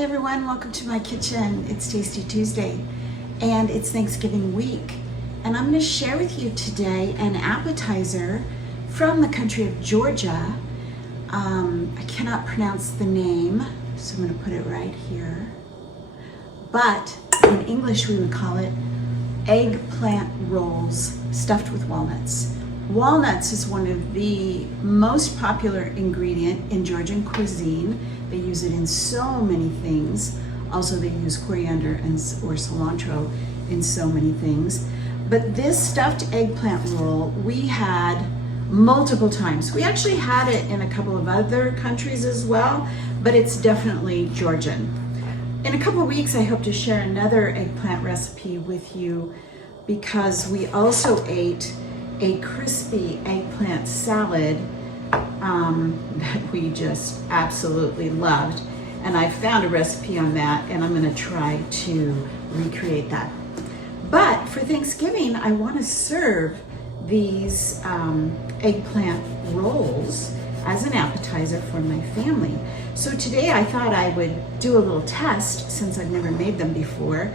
Hi everyone, welcome to my kitchen. It's Tasty Tuesday and it's Thanksgiving week. And I'm gonna share with you today an appetizer from the country of Georgia. I cannot pronounce the name, so I'm gonna put it right here. But in English we would call it eggplant rolls stuffed with walnuts. Walnuts is one of the most popular ingredient in Georgian cuisine. They use it in so many things. Also, they use coriander or cilantro in so many things. But this stuffed eggplant roll, we had multiple times. We actually had it in a couple of other countries as well, but it's definitely Georgian. In a couple of weeks, I hope to share another eggplant recipe with you because we also ate a crispy eggplant salad that we just absolutely loved. And I found a recipe on that and I'm gonna try to recreate that. But for Thanksgiving, I wanna serve these eggplant rolls as an appetizer for my family. So today I thought I would do a little test since I've never made them before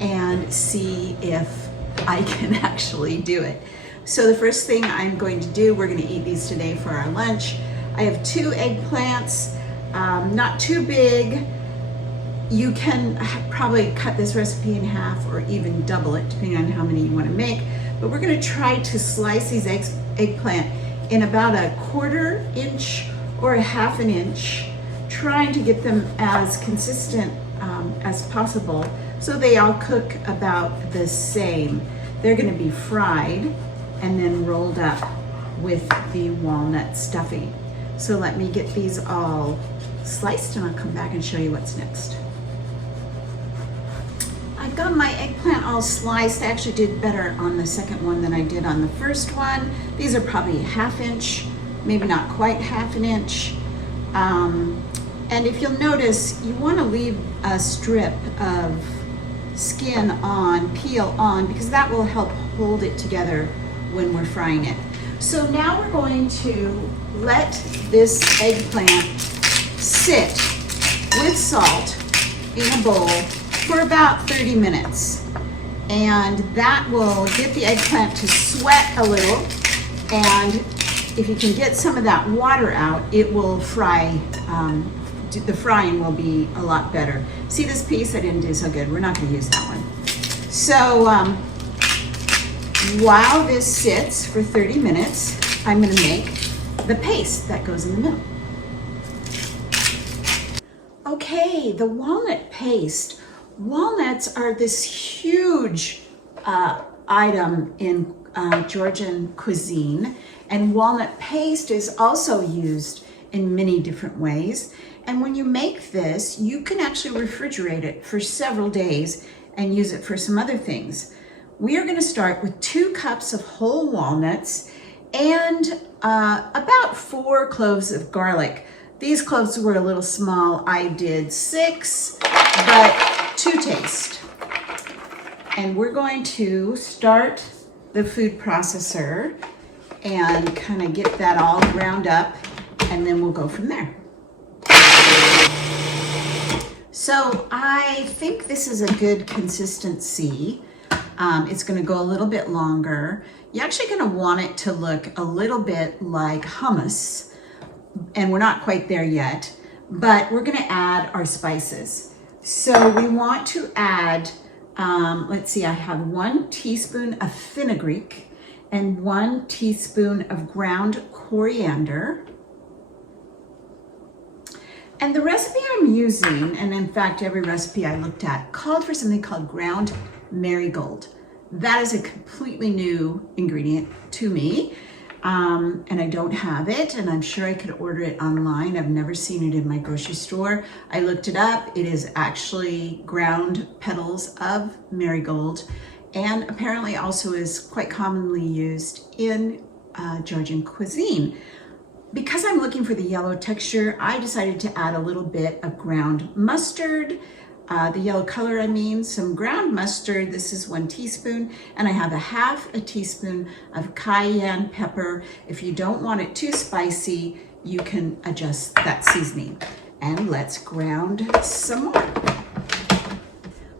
and see if I can actually do it. So the first thing I'm going to do, we're gonna eat these today for our lunch. I have 2 eggplants, not too big. You can probably cut this recipe in half or even double it depending on how many you wanna make. But we're gonna try to slice these eggplant in about a 1/4 inch or a 1/2 inch, trying to get them as consistent as possible so they all cook about the same. They're gonna be fried and then rolled up with the walnut stuffing. So let me get these all sliced and I'll come back and show you what's next. I've got my eggplant all sliced. I actually did better on the second one than I did on the first one. These are probably a 1/2 inch, maybe not quite 1/2 inch. And if you'll notice, you wanna leave a strip of skin on, peel on, because that will help hold it together when we're frying it. So now we're going to let this eggplant sit with salt in a bowl for about 30 minutes. And that will get the eggplant to sweat a little. And if you can get some of that water out, it will fry, the frying will be a lot better. See this piece? I didn't do so good. We're not gonna use that one. So, while this sits for 30 minutes, I'm gonna make the paste that goes in the middle. Okay, the walnut paste. Walnuts are this huge item in Georgian cuisine, and walnut paste is also used in many different ways. And when you make this, you can actually refrigerate it for several days and use it for some other things. We are gonna start with 2 cups of whole walnuts and about 4 cloves of garlic. These cloves were a little small. I did 6, but to taste. And we're going to start the food processor and kind of get that all ground up, and then we'll go from there. So I think this is a good consistency. It's gonna go a little bit longer. You're actually gonna want it to look a little bit like hummus, and we're not quite there yet, but we're gonna add our spices. So we want to add, let's see, I have 1 teaspoon of fenugreek and 1 teaspoon of ground coriander. And the recipe I'm using, and in fact every recipe I looked at, called for something called ground marigold. That is a completely new ingredient to me, and I don't have it, and I'm sure I could order it online. I've never seen it in my grocery store. I looked it up. It is actually ground petals of marigold, and apparently also is quite commonly used in Georgian cuisine. Because I'm looking for the yellow texture, I decided to add a little bit of ground mustard, the yellow color I mean, some ground mustard. This is 1 teaspoon, and I have a 1/2 teaspoon of cayenne pepper. If you don't want it too spicy, you can adjust that seasoning. and let's ground some more.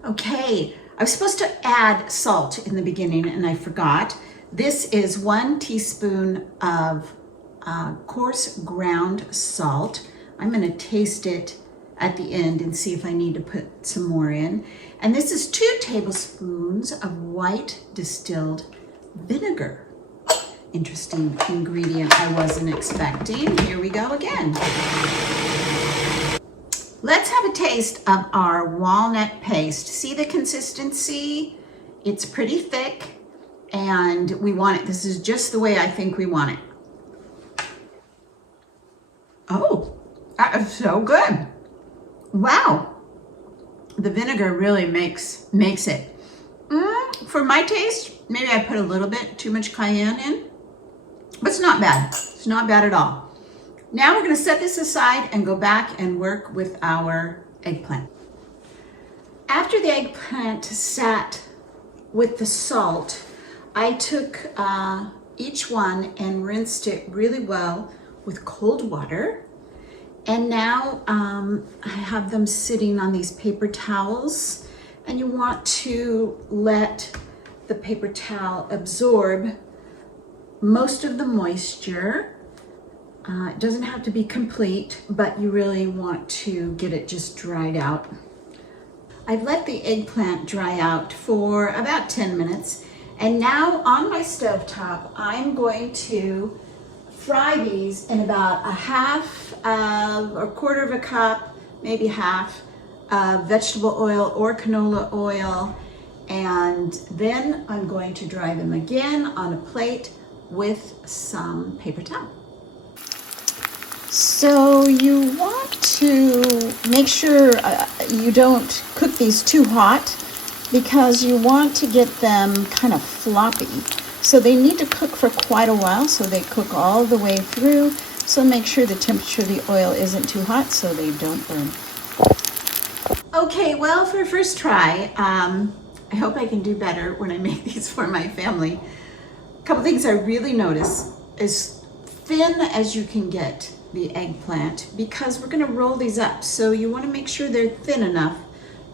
Okay, I was supposed to add salt in the beginning and I forgot. This is 1 teaspoon of coarse ground salt. I'm going to taste it at the end and see if I need to put some more in. And this is 2 tablespoons of white distilled vinegar. Interesting ingredient I wasn't expecting. Here we go again. Let's have a taste of our walnut paste. See the consistency? It's pretty thick and we want it. This is just the way I think we want it. Oh, that is so good. Wow. The vinegar really makes it. For my taste, maybe I put a little bit too much cayenne in, but it's not bad. It's not bad at all. Now we're going to set this aside and go back and work with our eggplant. After the eggplant sat with the salt, I took each one and rinsed it really well with cold water. And now I have them sitting on these paper towels, and you want to let the paper towel absorb most of the moisture. It doesn't have to be complete, but you really want to get it just dried out. I've let the eggplant dry out for about 10 minutes. And now on my stovetop, I'm going to fry these in about a quarter of a cup, maybe half, of vegetable oil or canola oil. And then I'm going to dry them again on a plate with some paper towel. So you want to make sure you don't cook these too hot, because you want to get them kind of floppy. So they need to cook for quite a while, so they cook all the way through. So make sure the temperature of the oil isn't too hot so they don't burn. Okay, well, for a first try, I hope I can do better when I make these for my family. A couple things I really notice is thin as you can get the eggplant, because we're going to roll these up. So you want to make sure they're thin enough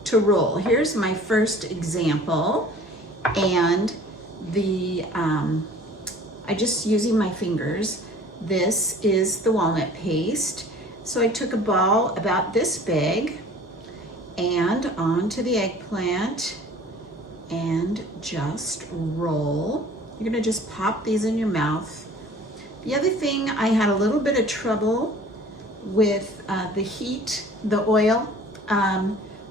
to roll. Here's my first example, and I just using my fingers. This is the walnut paste. So I took a ball about this big and onto the eggplant and just roll. You're gonna just pop these in your mouth. The other thing, I had a little bit of trouble with the heat, the oil.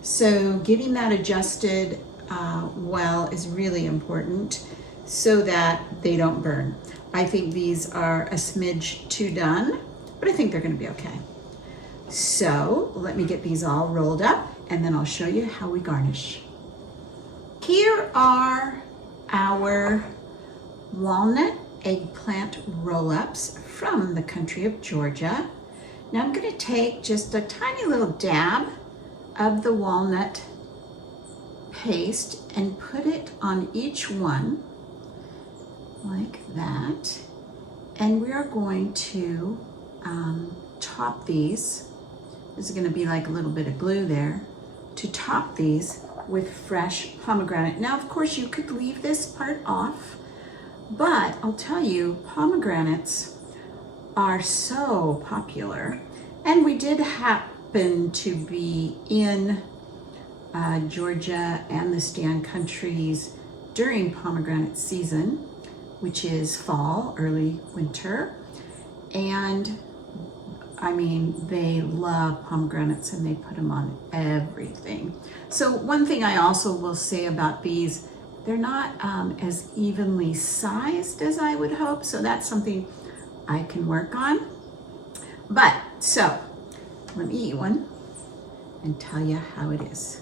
So getting that adjusted well is really important so that they don't burn. I think these are a smidge too done, but I think they're gonna be okay. So let me get these all rolled up and then I'll show you how we garnish. Here are our walnut eggplant roll-ups from the country of Georgia. Now I'm gonna take just a tiny little dab of the walnut paste and put it on each one like that. And we are going to top these. This is gonna be like a little bit of glue there, to top these with fresh pomegranate. Now, of course, you could leave this part off, but I'll tell you, pomegranates are so popular. And we did happen to be in Georgia and the Stand countries during pomegranate season, which is fall, early winter. And I mean, they love pomegranates and they put them on everything. So one thing I also will say about these, they're not as evenly sized as I would hope. So that's something I can work on. But so let me eat one and tell you how it is.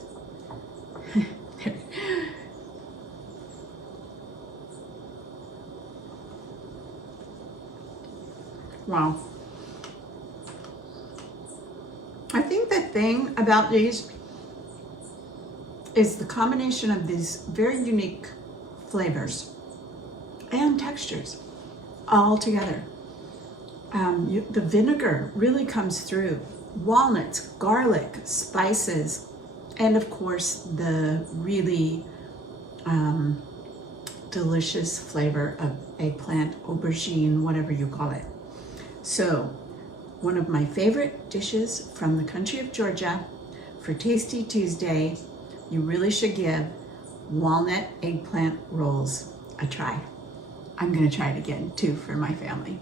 Wow. I think the thing about these is the combination of these very unique flavors and textures all together. The vinegar really comes through walnuts, garlic, spices, and of course the really delicious flavor of eggplant, aubergine, whatever you call it. So one of my favorite dishes from the country of Georgia for Tasty Tuesday, you really should give walnut eggplant rolls a try. I'm gonna try it again too for my family.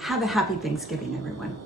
Have a happy Thanksgiving, everyone.